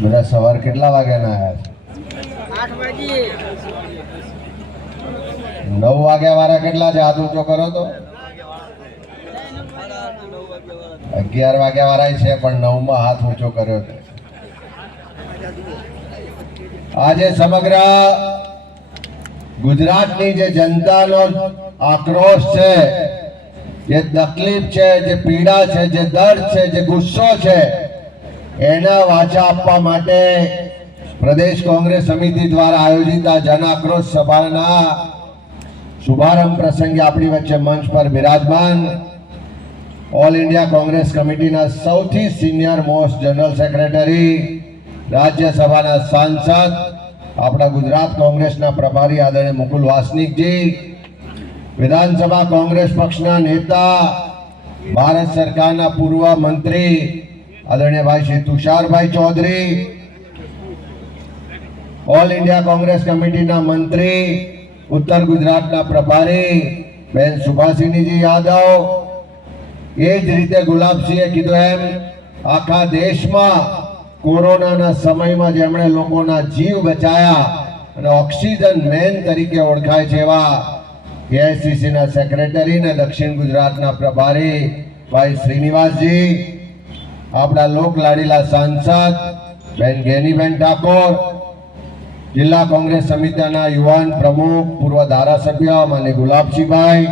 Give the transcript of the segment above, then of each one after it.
બધા સવાર કેટલા વાગ્યાના આવ્યા છે? નવ વાગ્યા વાળા કેટલા છે? હાથ ઊંચો કરો તો. અગિયાર વાગ્યા વાળા છે પણ નવમાં હાથ ઊંચો કર્યો છે. આજે સમગ્ર ગુજરાતની જે જનતાનો આક્રોશ છે જે તકલીફ છે, જે પીડા છે, જે દર્દ છે, જે ગુસ્સો છે, એના વાચા આપવા માટે પ્રદેશ કોંગ્રેસ સમિતિ દ્વારા આયોજિત આ જન આક્રોશ સભાના શુભારંભ પ્રસંગે આપણી વચ્ચે મંચ પર બિરાજમાન ઓલ ઇન્ડિયા કોંગ્રેસ કમિટીના સૌથી સિનિયર મોસ્ટ જનરલ સેક્રેટરી, રાજ્યસભાના સાંસદ, આપણા ગુજરાત કોંગ્રેસના પ્રભારી આદરણીય મુકુલ વાસનિકજી વિધાનસભા કોંગ્રેસ પક્ષના નેતા, ભારત સરકારના પૂર્વ મંત્રી, આદરણીય Shri Tusharbhai Chaudhary, all India Congress કમિટીના મંત્રી, ઉત્તર ગુજરાતના પ્રભારી, બેન સુભાષિનીજી યાદવ, એ જ રીતે ગુલાબસિંહે કીધું એમ, આખા દેશમાં કોરોનાના સમયમાં જેમણે લોકોના જીવ બચાયા અને ઓક્સિજન મેન તરીકે ઓળખાય છે એવા AICC ના સેક્રેટરી અને દક્ષિણ ગુજરાતના પ્રભારી ભાઈ શ્રીનિવાસજી, આપણા લોક લાડીલા સાંસદ બેન ગેનીબેન ઠાકોર, જિલ્લા કોંગ્રેસ સમિતિના યુવાન પ્રમુખ, પૂર્વ ધારાસભ્ય માન્ય ગુલાબસિંહભાઈ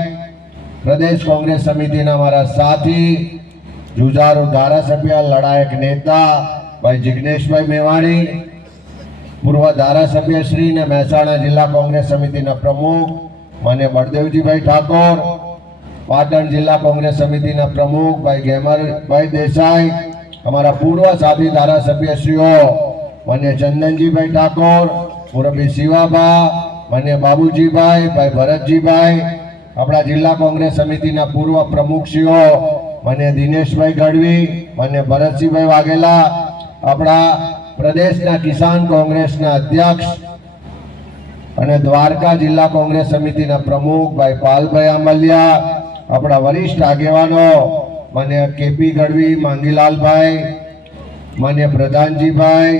પ્રદેશ કોંગ્રેસ સમિતિના મારા સાથી, જુજારુ ધારાસભ્ય, લડાયક નેતા ભાઈ જિગ્નેશભાઈ મેવાણી, પૂર્વ ધારાસભ્ય શ્રી ને મહેસાણા જિલ્લા કોંગ્રેસ સમિતિના પ્રમુખ માન્ય બળદેવજીભાઈ ઠાકોર, પાટણ જિલ્લા કોંગ્રેસ સમિતિના પ્રમુખ ભાઈ ગેમરભાઈ દેસાઈ, અમારા પૂર્વ સાથી ધારાસભ્યશ્રીઓ, માન્ય ચંદનજીભાઈ ઠાકોર, મુરબી શિવાબા માન્ય બાબુજીભાઈ, ભાઈ ભરતજીભાઈ, આપણા જિલ્લા કોંગ્રેસ સમિતિના પૂર્વ પ્રમુખશ્રીઓ, માન્ય દિનેશભાઈ ગઢવી, માન્ય ભરતસિંહભાઈ વાઘેલા, આપણા પ્રદેશના કિસાન કોંગ્રેસના અધ્યક્ષ અને દ્વારકા જિલ્લા કોંગ્રેસ સમિતિના પ્રમુખ ભાઈ પાલભાઈ આંબલિયા આપણા વરિષ્ઠ આગેવાનો, માન્ય કેપી ગઢવી, માંગીલાલભાઈ, માન્ય પ્રધાનજીભાઈ,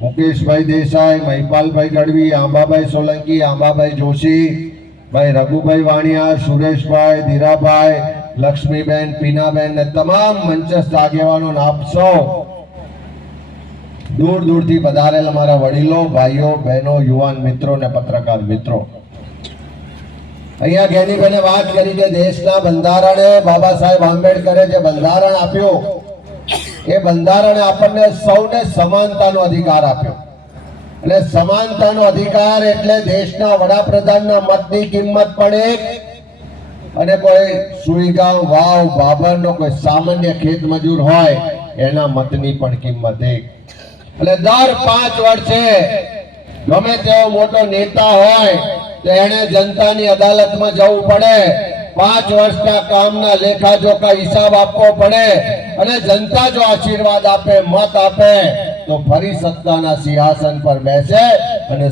મુકેશભાઈ દેસાઈ, મહિપાલભાઈ ગઢવી, આંબાભાઈ સોલંકી, આંબાભાઈ જોશી, ભાઈ રઘુભાઈ વાણિયા, સુરેશભાઈ ધીરાભાઈ, લક્ષ્મીબેન, પીનાબેન ને તમામ મંચસ્થ આગેવાનો આપ સૌ દૂર દૂરથી પધારેલ અમારા વડીલો, ભાઈઓ, બહેનો, યુવાન મિત્રો ને પત્રકાર મિત્રો. અહીંયા જ્ઞાનીબેને વાત કરી કે દેશના બંધારણે બાબા સાહેબ આંબેડકરે જે બંધારણ આપ્યું, એ બંધારણે આપણને સૌને સમાનતાનો અધિકાર આપ્યો. એટલે સમાનતાનો અધિકાર એટલે દેશના વડાપ્રધાનના મતની કિંમત પણ એક અને કોઈ સુઈગામ વાવ બાબરનો કોઈ સામાન્ય ખેત મજૂર હોય, એના મતની પણ કિંમત એક. એટલે દર પાંચ વર્ષે ગમે તેવો મોટો નેતા હોય, તો એને જનતાની અદાલતમાં જવું પડે. પાંચ વર્ષના કામના લેખા જોખા હિસાબ આપવો પડે અને જનતા જો આશીર્વાદ આપે, મત આપે, તો ફરી સત્તાના સિંહાસન પર બેસે અને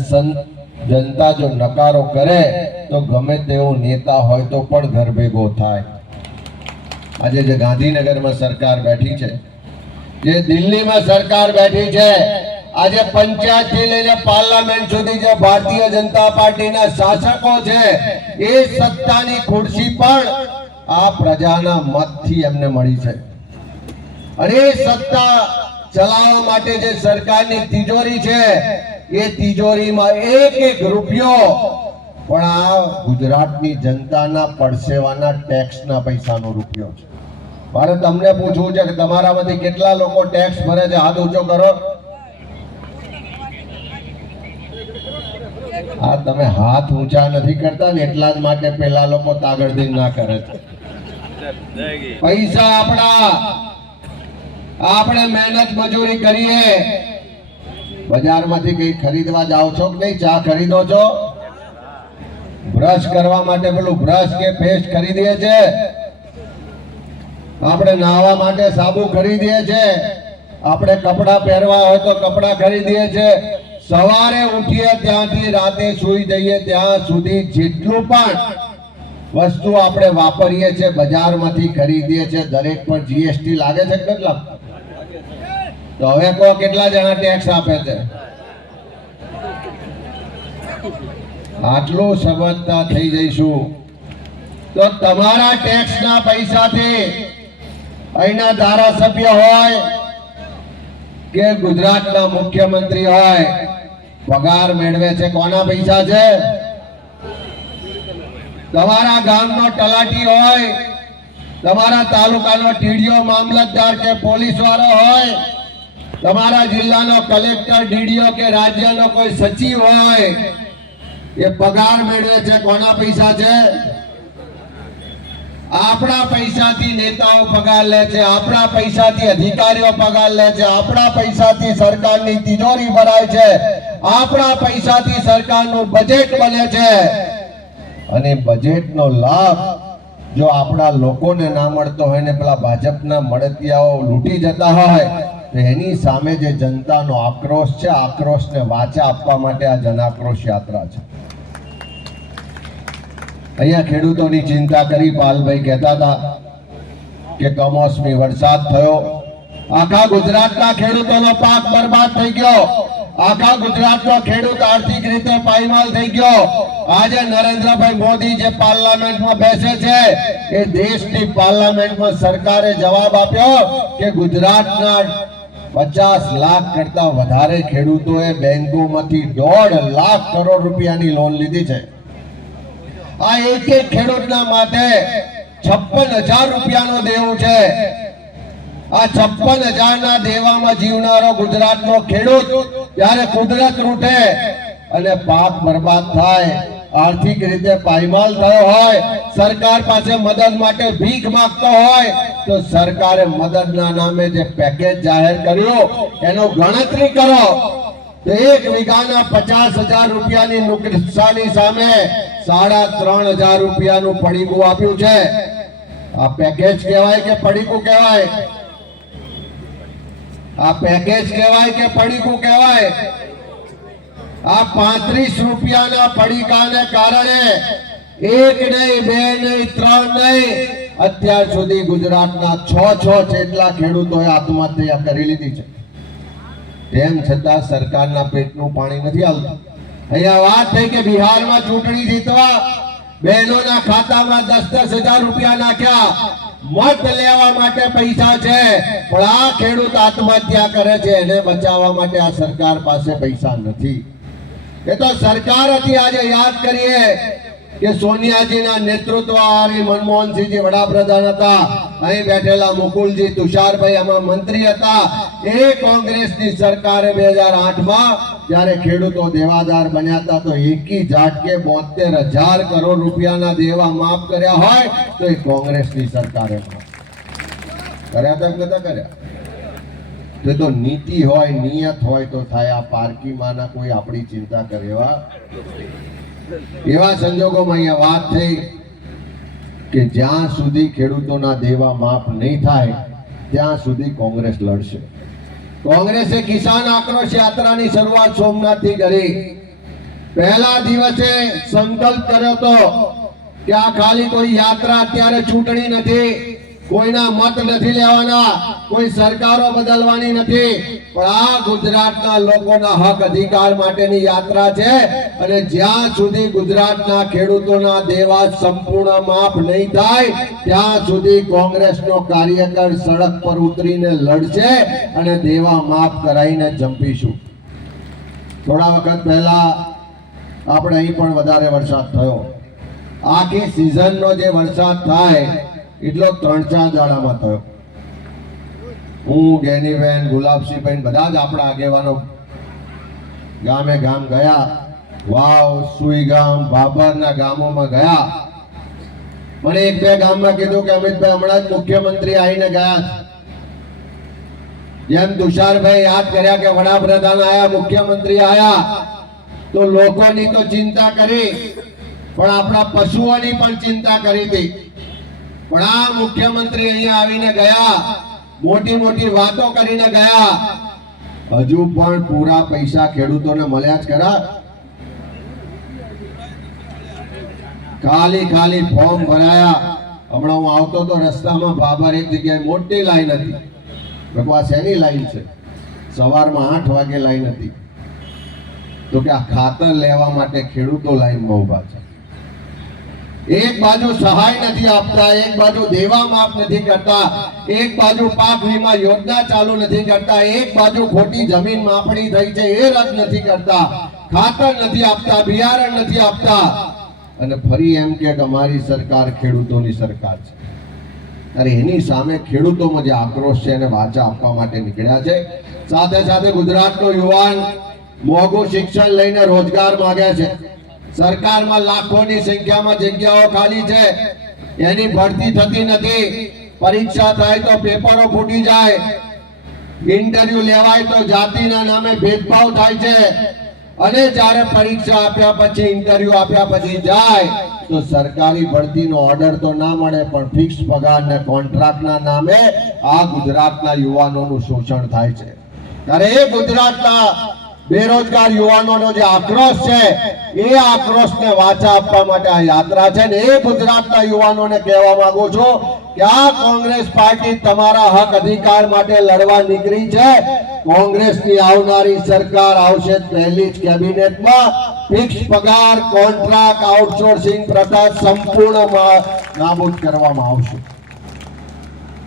જનતા જો નકારો કરે, તો ગમે તેવો નેતા હોય તો પણ ઘર ભેગો થાય. આજે જે ગાંધીનગરમાં સરકાર બેઠી છે જે દિલ્હીમાં સરકાર બેઠી છે, આજે પંચાયતથી લઈને પાર્લામેન્ટ સુધી જે ભારતીય જનતા પાર્ટીના શાસકો છે, એ સત્તાની ખુરશી પણ આ પ્રજાના મતથી એમને મળી છે. અને એ સત્તા ચલાવવા માટે જે સરકારની તિજોરી છે, એ તિજોરીમાં એક એક રૂપિયો પણ આ ગુજરાતની જનતાના પડસેવાના ટેક્સના પૈસાનો રૂપિયો છે. મારે તમને પૂછવું છે કે તમારામાંથી કેટલા લોકો ટેક્સ ભરે છે? હાથ ઊંચો કરો. આ તમે હાથ ઊંચા નથી કરતા ને એટલા જ માટે પેલા લોકો તાગડદી ના કરે છે. પૈસા આપણા. આપણે મહેનત મજૂરી કરીએ. બજારમાંથી કઈ ખરીદવા જાઓ છો કે નહીં? ચા ખરીદો છો? બ્રશ કરવા માટે પેલું બ્રશ કે પેસ્ટ ખરીદીએ છે? આપણે નાહવા માટે સાબુ ખરીદીએ છે. આપણે કપડાં પહેરવા હોય તો કપડાં ખરીદીએ છે. સવારે ઉઠીએ ત્યાંથી રાતે સૂઈ જઈએ ત્યાં સુધી જેટલું પણ વસ્તુ આપણે વાપરીએ છીએ બજારમાંથી ખરીદીએ છીએ દરેક પર જીએસટી લાગે છે કેટલા? તો હવે કહો કેટલા જણા ટેક્સ આપે છે? આટલું સમજતા થઈ જઈશું. તો તમારા ટેક્સના પૈસાથી અહીંના ધારાસભ્ય હોય કે ગુજરાતના મુખ્યમંત્રી હોય, પગાર મેળવે છે, કોના પૈસા છે? તમારા ગામનો તલાટી હોય, તમારા તાલુકાનો ટીડીઓ મામલતદાર કે પોલીસ વાળો હોય, તમારા જિલ્લાનો કલેક્ટર, ડીડીઓ કે રાજ્યનો કોઈ સચિવ હોય, એ પગાર મેળવે છે, કોના પૈસા છે? આપણા પૈસાથી નેતાઓ પગાર લે છે, આપણા પૈસાથી અધિકારીઓ પગાર લે છે, આપણા પૈસાથી સરકારની તિજોરી ભરાય છે, આપણા પૈસાથી સરકારનું બજેટ બને છે. અને બજેટનો લાભ જો આપણા લોકોને ના મળતો હોય ને પેલા ભાજપના મળતિયાઓ લૂંટી જતા હોય, તો એની સામે જે જનતાનો આક્રોશ છે, આક્રોશને વાચા આપવા માટે આ જન આક્રોશ યાત્રા છે. અહીંયા ખેડૂતોની ચિંતા કરી પાલભાઈ કહેતા હતા કે કમોસમી વરસાદ થયો. આખા ગુજરાતના ખેડૂતોનો પાક બરબાદ થઈ ગયો. આખા ગુજરાતનો ખેડૂત આર્થિક રીતે પાયમાલ થઈ ગયો. આજે નરેન્દ્રભાઈ મોદી જે પાર્લામેન્ટમાં બેસે છે, એ દેશની પાર્લામેન્ટમાં સરકારે જવાબ આપ્યો કે ગુજરાતના પચાસ લાખ કરતા વધારે ખેડૂતોએ બેંકોમાંથી દોઢ લાખ કરોડ રૂપિયાની લોન લીધી છે. આ એક એક ખેડૂતના માટે છપ્પન હજાર રૂપિયાનો દેવું છે. આ છપ્પન હજારના દેવામાં જીવનારો ગુજરાતનો ખેડૂત ત્યારે કુદરત રૂટે અને પાક બરબાદ થાય, આર્થિક રીતે પાયમાલ થયો હોય, સરકાર પાસે મદદ માટે ભીખ માંગતો હોય, તો સરકારે મદદના નામે જે પેકેજ જાહેર કર્યો, એનો ગણતરી કરો. એક વીઘાના પચાસ હજાર રૂપિયાની નુકસાની સામે સાડા ત્રણ હજાર રૂપિયાનું પડીકું આપ્યું છે. આ પેકેજ કહેવાય કે પડીકું કહેવાય? આ પેકેજ કહેવાય કે પડીકું કહેવાય? આ પાંત્રીસ રૂપિયાના પડીકાને કારણે એક નહીં, બે નહીં, ત્રણ નહીં, અત્યાર સુધી ગુજરાતના છ છ જેટલા ખેડૂતોએ આત્મહત્યા કરી લીધી છે. તેમ છતાં સરકારના પેટનું પાણી નથી આવતું. અહીંયા વાત થઈ કે બિહારમાં ચૂંટણી જીતવા બહેનોના ખાતામાં દસ દસ હજાર રૂપિયા નાખ્યા. મત લેવા માટે પૈસા છે, પણ આ ખેડૂત આત્મહત્યા કરે છે, એને બચાવવા માટે આ સરકાર પાસે પૈસા નથી. એ તો સરકાર હતી, આજે યાદ કરીએ કે સોનિયાજીના નેતૃત્વ હારી મનમોહનસિંહજી વડાપ્રધાન હતા. અહીં બેઠેલા મુકુલજી તુષારભાઈ આમાં મંત્રી હતા. એ કોંગ્રેસની સરકારે બે હજાર આઠમાં જ્યારે ખેડૂતો દેવાદાર બન્યા હતા, તો એકી ઝાટકે બોતેર હજાર કરોડ રૂપિયાના દેવા માફ કર્યા હોય, તો એ કોંગ્રેસની સરકારે કર્યા. હતા નતા કર્યા. તે તો નીતિ હોય, નિયત હોય, તો થાય. આ પારકીમાંના કોઈ આપણી ચિંતા કરે એવા સંજોગોમાં અહીંયા વાત થઈ કે જ્યાં સુધી ખેડૂતોના દેવા માફ નહીં થાય, ત્યાં સુધી કોંગ્રેસ લડશે. કોંગ્રેસે કિસાન આક્રોશ યાત્રાની શરૂઆત સોમનાથથી કરી. પહેલા દિવસે સંકલ્પ કર્યો તો કે આ ખાલી કોઈ યાત્રા અત્યારે ચૂંટણી નથી. કોઈના મત નથી લેવાના, કોઈ સરકારો બદલવાની નથી. પણ આ ગુજરાતના લોકોના હક અધિકાર માટેની યાત્રા છે અને જ્યાં સુધી ગુજરાતના ખેડૂતોના દેવા સંપૂર્ણ માફ નહીં થાય, ત્યાં સુધી કોંગ્રેસનો કાર્યકર સડક પર ઉતરીને લડશે અને દેવા માફ કરાવીને જંપીશું. થોડા વખત પહેલા આપણે અહીં પણ વધારે વરસાદ થયો. આખી સિઝનનો જે વરસાદ થાય એટલો ત્રણ ચાર દાડામાં થયો. હું, ગેનીબેન, ગુલાબસિંહબેન બધા જ આપણા આગેવાનો ગામે ગામ ગયા. વાવ સુઈગામ બાબરના ગામોમાં ગયા. મને એક બે ગામમાં કીધું કે અમિતભાઈ હમણાં જ મુખ્યમંત્રી આવીને ગયા જેમ તુષારભાઈ યાદ કર્યા કે વડાપ્રધાન આયા, મુખ્યમંત્રી આયા, તો લોકોની તો ચિંતા કરી, પણ આપણા પશુઓની પણ ચિંતા કરી હતી. પણ આ મુખ્યમંત્રી અહીંયા આવીને ગયા. મોટી મોટી વાતો કરીને ગયા. હજુ પણ પૂરા પૈસા ખેડૂતોને મળ્યા જ ખરા. ખાલી ખાલી ફોર્મ ભરાયા. હમણાં હું આવતો તો રસ્તામાં બાબર એક જગ્યાએ મોટી લાઈન હતી. આ શેની લાઈન છે. સવારમાં આઠ વાગે લાઈન હતી. તો કે આ ખાતર લેવા માટે ખેડૂતો લાઈનમાં ઊભા છે. એક બાજુ સહાય નથી આપતા, એક બાજુ દેવા માફ નથી કરતા, એક બાજુ પાક વીમા યોજના ચાલુ નથી કરતા, એક બાજુ ખોટી જમીન માપણી થઈ છે, એ રદ નથી કરતા, ખાતર નથી આપતા, બિયારણ નથી આપતા. અને ફરી એમ કે અમારી સરકાર ખેડૂતોની સરકાર છે. અરે એની સામે ખેડૂતોમાં જે આક્રોશ છે એને વાચા આપવા માટે નીકળ્યા છે. સાથે સાથે ગુજરાતનો યુવાન મોંઘું શિક્ષણ લઈને રોજગાર માંગે છે. સરકારમાં લાખોની સંખ્યામાં જગ્યાઓ ખાલી છે. એની ભરતી થતી નથી. પરીક્ષા થાય તો પેપરો ફૂટી જાય. ઇન્ટરવ્યુ લેવાય તો જાતિના નામે ભેદભાવ થાય છે. અને જ્યારે પરીક્ષા આપ્યા પછી, ઇન્ટરવ્યુ આપ્યા પછી જાય, તો સરકારી ભરતીનો ઓર્ડર તો ના મળે, પણ ફિક્સ પગાર ને કોન્ટ્રાક્ટના નામે આ ગુજરાતના યુવાનોનું શોષણ થાય છે. ત્યારે એ ગુજરાતના બેરોજગાર યુવાનોનો જે આક્રોશ છે, એ આક્રોશને વાચા આપવા માટે આ યાત્રા છે ને એ ગુજરાતના યુવાનોને કહેવા માંગુ છું કે આ કોંગ્રેસ પાર્ટી તમારા હક અધિકાર માટે લડવા નીકળી છે. કોંગ્રેસની આવનારી સરકાર આવશે પહેલી જ કેબિનેટમાં. ફિક્સ પગાર, કોન્ટ્રાક્ટ, આઉટસોર્સિંગ પ્રથા સંપૂર્ણ નાબૂદ કરવામાં આવશે.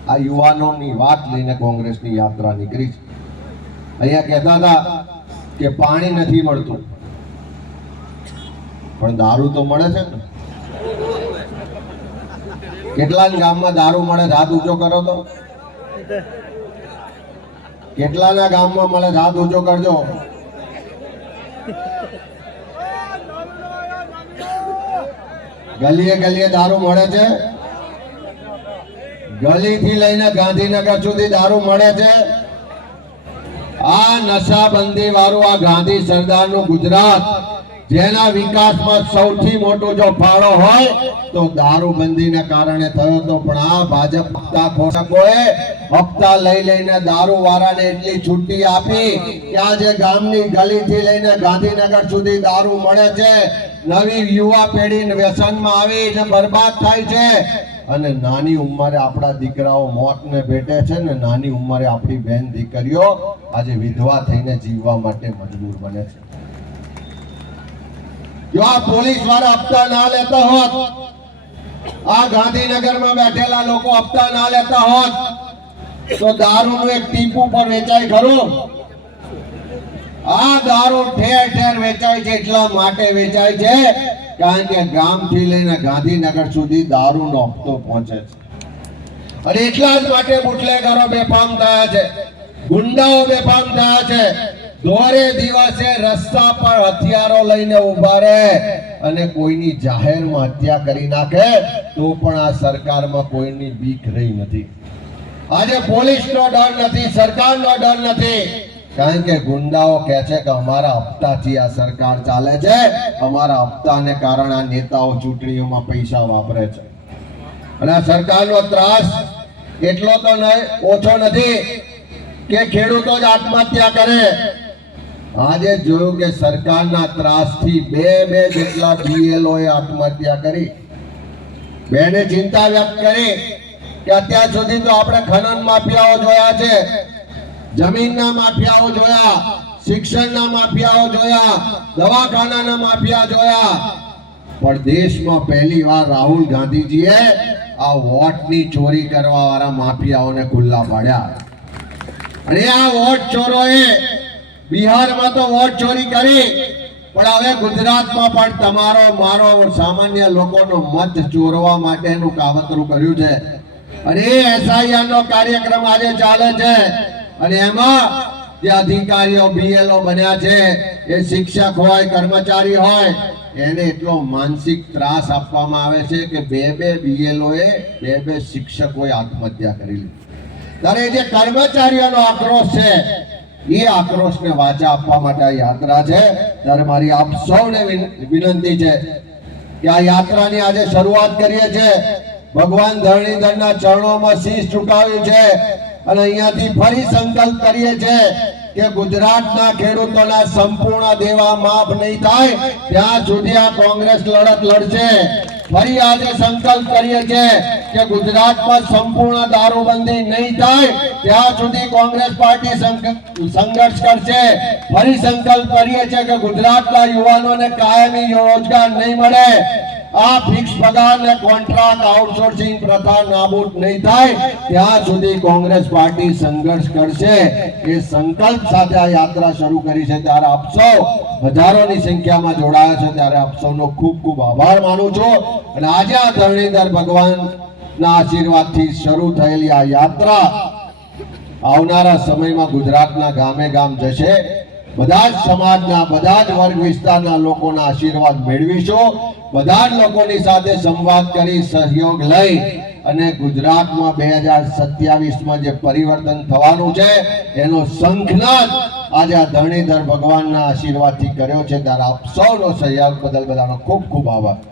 આ યુવાનોની વાત લઈને કોંગ્રેસની યાત્રા નીકળી છે. અહીંયા કહેતા હતા કે પાણી નથી મળતું. પણ દારૂ તો મળે છે ને. કેટલા ગામમાં દારૂ મળે? હાથ ઊંચો કરો તો. કેટલાના ગામમાં મળે? હાથ ઊંચો કરજો. ગલીએ ગલીએ દારૂ મળે છે? ગલીથી લઈને ગાંધીનગર સુધી દારૂ મળે છે? આ નશાબંધી વાળું આ ગાંધી સરદારનું ગુજરાત જેના વિકાસમાં સૌથી મોટો જો ફાળો હોય તો દારૂબંધીને કારણે થયો તો પણ આ ભાજપ હપ્તા ખોરાકોએ હપ્તા લઈ લઈને દારૂ વાળાને એટલી છૂટી આપી કે આજે ગામની ગલીથી લઈને ગાંધીનગર સુધી દારૂ મળે છે. નવી યુવા પેઢી વ્યસનમાં આવી છે બરબાદ થાય છે. અને નાની ઉંમરે આપણા દીકરાઓ મોતને ભેટે છે ને નાની ઉંમરે આપણી બેન દીકરીઓ આજે વિધવા થઈને જીવવા માટે મજબૂર બને છે. જો આ પોલીસવાળા હપ્તા ના લેતા હોત, આ ગાંધીનગરમાં બેઠેલા લોકો હપ્તા ના લેતા હોત, તો દારૂનું એક ટીપું પર વેચાય ખરું? આ દારૂ ઠેર ઠેર વેચાય છે, એટલા માટે વેચાય છે, કારણ કે ગામથી લઈને ગાંધીનગર સુધી દારૂનો હપ્તો પહોંચે છે. અને એટલા જ માટે બુટલેગરો બેફામ થયા છે, ગુંડાઓ બેફામ થયા છે દોરે દિવસે રસ્તા પર હથિયારો લઈને ઊભા રહે અને કોઈની જાહેરમાં હત્યા કરી નાખે, તો પણ આ સરકારમાં કોઈની બીક રહી નથી. આજે પોલીસનો ડર નથી, સરકારનો ડર નથી. કારણ કે ગુંડાઓ કહે છે કે અમારા હપ્તાથી આ સરકાર ચાલે છે. અમારા હપ્તાને કારણે આ નેતાઓ ચૂંટણીઓમાં પૈસા વાપરે છે. અને આ સરકારનો ત્રાસ એટલો તો ઓછો નથી કે ખેડૂતો જ આત્મહત્યા કરે. આજે જોયું કે સરકારના ત્રાસથી બે બે જેટલા બીએલઓ આત્મહત્યા કરી. બેને ચિંતા વ્યક્ત કરી કે અત્યાર સુધી તો આપણે ખનન માફિયાઓ જોયા છે, જમીનના માફિયાઓ જોયા, શિક્ષણના માફિયાઓ જોયા, દવાખાનાના માફિયા જોયા. પણ દેશમાં પહેલી વાર રાહુલ ગાંધીજીએ આ વોટની ચોરી કરવા વાળા માફિયાઓને ખુલ્લા પાડ્યા. અને આ વોટ ચોરોએ બિહારમાં તો વોટ ચોરી કરી. પણ હવે ગુજરાતમાં પણ તમારો, મારો સામાન્ય લોકોનો મત ચોરવા માટેનું કાવતરું કર્યું છે. અને એ એસઆઈઆર નો કાર્યક્રમ આજે ચાલે છે. અને એમાં જે અધિકારીઓ બીએલઓ બન્યા છે, એ શિક્ષક હોય, કર્મચારી હોય, એને એટલો માનસિક ત્રાસ આપવામાં આવે છે કે બે બે બીએલઓ એ બે બે શિક્ષકોએ આત્મહત્યા કરી લીધી. ત્યારે જે કર્મચારીઓનો આક્રોશ છે એ આક્રોશને વાચા આપવા માટે આ યાત્રા છે. ત્યારે મારી આપ સૌને વિનંતી છે કે આ યાત્રાની આજે શરૂઆત કરીએ છીએ. ભગવાન ધરણીધરના ચરણોમાં શીશ ઝુકાવ્યું છે અને અહીંયાથી ફરી સંકલ્પ કરીએ છીએ કે ગુજરાતના ખેડૂતોના સંપૂર્ણ દેવા માફ નહીં થાય. ત્યાં સુધી આ કોંગ્રેસ લડત લડશે. ફરી આજે સંકલ્પ કરીએ છીએ કે ગુજરાતમાં સંપૂર્ણ દારૂબંધી નહીં થાય, ત્યાં સુધી કોંગ્રેસ પાર્ટી સંઘર્ષ કરશે. ફરી સંકલ્પ કરીએ છીએ કે ગુજરાતના યુવાનોને કાયમી રોજગાર નહીં મળે. આ ફિક્સ પગાર ને કોન્ટ્રાક્ટ આઉટસોર્સિંગ પ્રથા નાબૂદ નહીં થાય. ત્યાં સુધી કોંગ્રેસ પાર્ટી સંઘર્ષ કરશે. એ સંકલ્પ સાથે આ યાત્રા શરૂ કરી છે. ત્યારે આપ હજારોની સંખ્યામાં જોડાયા છે. ત્યારે આપ ખૂબ ખૂબ આભાર માનું છું. અને આજે આ ધરણીધર ભગવાનના આશીર્વાદથી શરૂ થયેલી આ યાત્રા આવનારા સમયમાં ગુજરાતના ગામે ગામ જશે. બધા જ સમાજના, બધા જ વર્ગ વિસ્તારના લોકોના આશીર્વાદ મેળવીશું. બધા જ લોકોની સાથે સંવાદ કરી, સહયોગ લઈ અને ગુજરાતમાં બે હજાર સત્યાવીસમાં જે પરિવર્તન થવાનું છે, એનો શંખનાદ આજે આ ધરણીધર ભગવાનના આશીર્વાદથી કર્યો છે. ત્યારે આપ સૌનો સહયોગ બદલ બધાનો ખૂબ ખૂબ આભાર.